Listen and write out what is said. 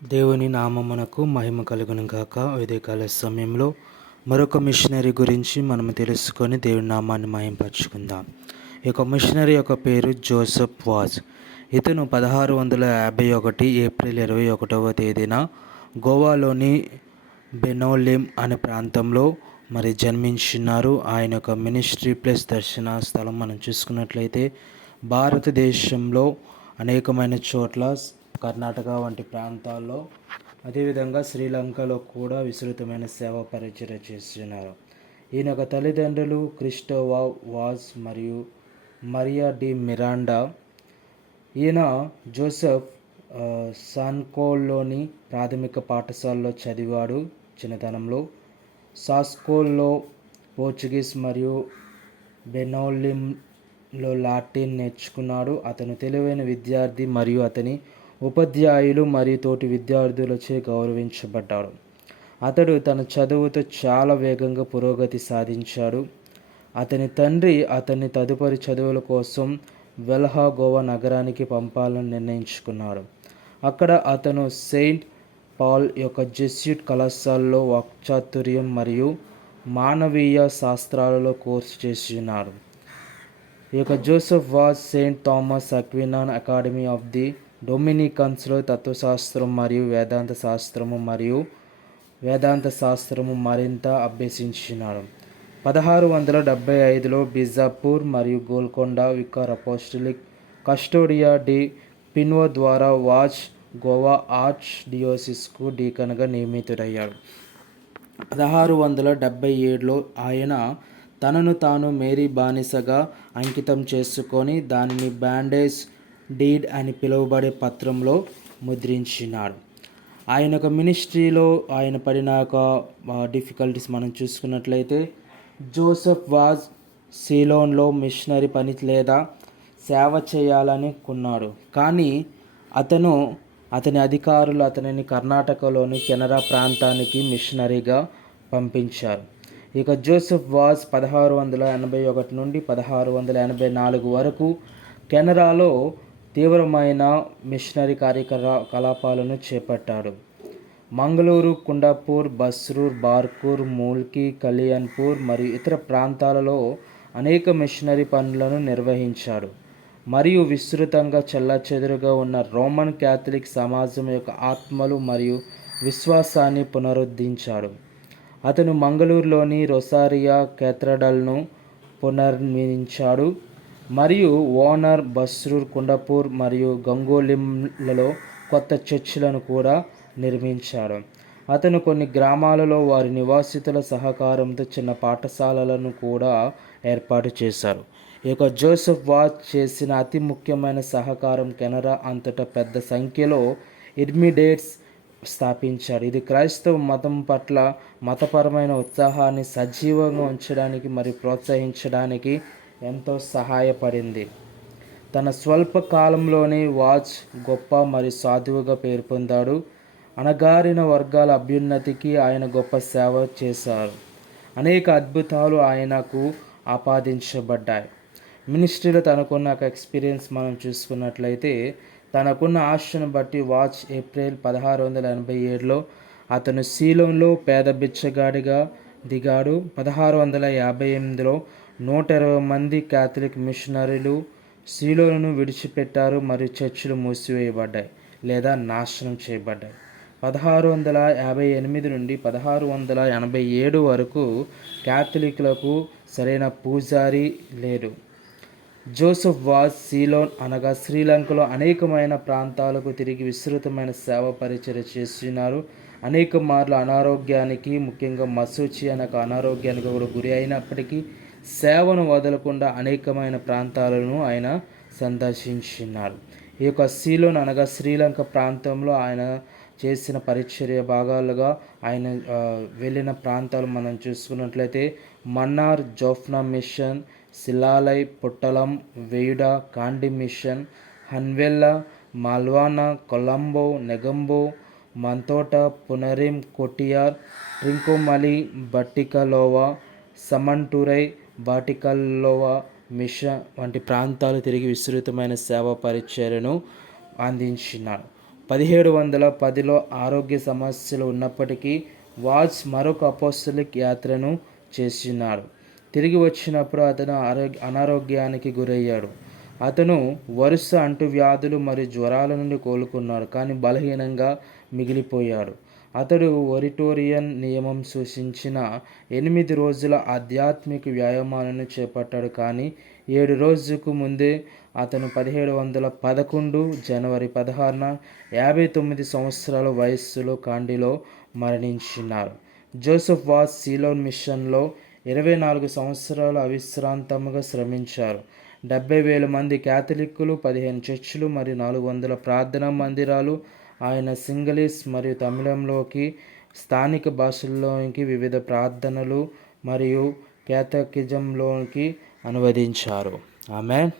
దేవుని నామమునకు మహిమ కలుగును గాక. ఉదయకాల సమయంలో మరొక మిషనరీ గురించి మనం తెలుసుకొని దేవుని నామాన్ని మహింపరచుకుందాం. ఈ యొక్క మిషనరీ యొక్క పేరు జోసెఫ్ వాజ్. ఇతను 1651 ఏప్రిల్ 21వ తేదీన గోవాలోని బెనోలిం అనే ప్రాంతంలో జన్మించినారు. ఆయన యొక్క మినిస్ట్రీ ప్లస్ దర్శన స్థలం మనం చూసుకున్నట్లయితే భారతదేశంలో అనేకమైన చోట్ల, కర్ణాటక వంటి ప్రాంతాల్లో, అదేవిధంగా శ్రీలంకలో కూడా విస్తృతమైన సేవ పరిచర్య చేస్తున్నారు. ఈయన యొక్క తల్లిదండ్రులు క్రిస్టోవా వాజ్ మరియు మరియా డి మిరాండా. ఈయన జోసెఫ్ సాన్కోల్లోని ప్రాథమిక పాఠశాలలో చదివాడు. చిన్నతనంలో సాస్కోల్లో పోర్చుగీస్ మరియు బెనోలింలో లాటిన్ నేర్చుకున్నాడు. అతను తెలివైన విద్యార్థి మరియు అతని ఉపాధ్యాయులు మరియు తోటి విద్యార్థులచే గౌరవించబడ్డాడు. అతడు తన చదువుతో చాలా వేగంగా పురోగతి సాధించాడు. అతని తండ్రి అతన్ని తదుపరి చదువుల కోసం వెల్హా గోవా నగరానికి పంపాలని నిర్ణయించుకున్నాడు. అక్కడ అతను సెయింట్ పాల్ యొక్క జెస్యూట్ కళాశాలలో వాక్చాతుర్యం మరియు మానవీయ శాస్త్రాలలో కోర్సు చేస్తున్నాడు. ఈ యొక్క Joseph Vaz Saint Thomas Aquinas Academy of the డొమినికన్స్లో తత్వశాస్త్రం మరియు వేదాంత శాస్త్రము మరింత అభ్యసించినాడు. 1675లో బిజాపూర్ మరియు Golconda vicar apostolic Custodio de Pinho ద్వారా వాజ్ గోవా ఆర్చ్ డియోసిస్కు డీకన్గా నియమితుడయ్యాడు. 1677లో ఆయన తనను తాను మేరీ బానిసగా అంకితం చేసుకొని దానిని బ్యాండేజ్ డీడ్ అని పిలువబడే పత్రంలో ముద్రించినాడు. ఆయన యొక్క మినిస్ట్రీలో ఆయన పడిన ఒక డిఫికల్టీస్ మనం చూసుకున్నట్లయితే, జోసెఫ్ వాజ్ సీలోన్లో మిషనరీ పని లేదా సేవ చేయాలని కొన్నాడు. కానీ అతని అధికారులు అతనిని కర్ణాటకలోని కెనరా ప్రాంతానికి మిషనరీగా పంపించారు. ఇక జోసెఫ్ వాజ్ 1681 నుండి 1684 వరకు కెనరాలో తీవ్రమైన మిషనరీ కార్యకలాపాలను చేపట్టాడు. మంగళూరు, కుండాపూర్, బస్రూర్, బార్కూర్, మూల్కి, కళ్యాణ్పూర్ మరియు ఇతర ప్రాంతాలలో అనేక మిషనరీ పనులను నిర్వహించాడు మరియు విస్తృతంగా చెల్లాచెదురుగా ఉన్న రోమన్ క్యాథలిక్ సమాజం యొక్క ఆత్మలు మరియు విశ్వాసాన్ని పునరుద్ధరించాడు. అతను మంగళూరులోని రొసారియా కేథడ్రల్ను పునర్నిర్మించాడు మరియు ఓనర్, బస్రూర్, కుండపూర్ మరియు గంగోలింలలో కొత్త చర్చిలను కూడా నిర్మించాడు. అతను కొన్ని గ్రామాలలో వారి నివాసితుల సహకారంతో చిన్న పాఠశాలలను కూడా ఏర్పాటు చేశారు. ఈ యొక్క జోసెఫ్ వాజ్ చేసిన అతి ముఖ్యమైన సహకారం కెనరా అంతటా పెద్ద సంఖ్యలో ఇర్మిడేట్స్ స్థాపించాడు. ఇది క్రైస్తవ మతం పట్ల మతపరమైన ఉత్సాహాన్ని సజీవంగా ఉంచడానికి మరియు ప్రోత్సహించడానికి ఎంతో సహాయపడింది. తన స్వల్ప కాలంలోనే వాజ్ గొప్ప మరియు సాధువుగా పేరు పొందాడు. అణగారిన వర్గాల అభ్యున్నతికి ఆయన గొప్ప సేవ చేశారు. అనేక అద్భుతాలు ఆయనకు ఆపాదించబడ్డాయి. మినిస్ట్రీలో తనకున్న ఒక ఎక్స్పీరియన్స్ మనం చూసుకున్నట్లయితే, తనకున్న ఆశను బట్టి వాజ్ ఏప్రిల్ 1687లో అతను సీలోన్లో పేద బిచ్చగాడిగా దిగాడు. 1658లో 120 మంది క్యాథలిక్ మిషనరీలు సీలోను విడిచిపెట్టారు మరియు చర్చిలు మూసివేయబడ్డాయి లేదా నాశనం చేయబడ్డాయి. 1658 నుండి 1687 వరకు క్యాథలిక్లకు సరైన పూజారి లేరు. జోసెఫ్ వాజ్ సీలోన్ అనగా శ్రీలంకలో అనేకమైన ప్రాంతాలకు తిరిగి విస్తృతమైన సేవ పరిచర్య చేస్తున్నారు. అనేక మార్లు అనారోగ్యానికి, ముఖ్యంగా మసూచి అనే అనారోగ్యానికి కూడా గురి అయినప్పటికీ సేవను వదలకుండా అనేకమైన ప్రాంతాలను ఆయన సందర్శించినారు. ఈ యొక్క సీలోన్ అనగా శ్రీలంక ప్రాంతంలో ఆయన చేసిన పరిచర్య భాగాలుగా ఆయన వెళ్ళిన ప్రాంతాలు మనం చూసుకున్నట్లయితే మన్నార్, జోఫ్నా మిషన్, సిలాలై, పుట్టలం, వేయుడ, కాండి మిషన్, హన్వెల్లా, మాల్వానా, కొలంబో, నెగంబో, మంతోట, పునరిం, కొటియార్, ట్రింకోమలి, బట్టికలోవా, సమంటురై, బాటికల్లోవా మిషన్ వంటి ప్రాంతాలు తిరిగి విస్తృతమైన సేవ పరిచర్యను అందించినాడు. 1710లో ఆరోగ్య సమస్యలు ఉన్నప్పటికీ వాట్స్ మరొక అపోస్తలిక్ యాత్రను చేసినాడు. తిరిగి వచ్చినప్పుడు అతను అనారోగ్యానికి గురయ్యాడు. అతను వరుస అంటువ్యాధులు మరియు జ్వరాల నుండి కోలుకున్నాడు, కానీ బలహీనంగా మిగిలిపోయాడు. అతడు ఒరిటోరియన్ నియమం సూచించిన 8 రోజుల ఆధ్యాత్మిక వ్యాయామాలను చేపట్టాడు, కానీ 7 రోజులకు ముందే అతను 1711 జనవరి 16న 59 సంవత్సరాల వయస్సులో కాండీలో మరణించినారు. జోసెఫ్ వాట్స్ సీలోన్ మిషన్లో 24 సంవత్సరాలు అవిశ్రాంతంగా శ్రమించారు. 70,000 మంది క్యాథలిక్కులు, 15 చర్చిలు మరియు 400 ప్రార్థనా మందిరాలు ఆయన సింగలీస్ మరియు తమిళంలోకి స్థానిక భాషల్లోకి వివిధ ప్రార్థనలు మరియు క్యాటకిజంలోకి అనువదించారు. ఆమేన్.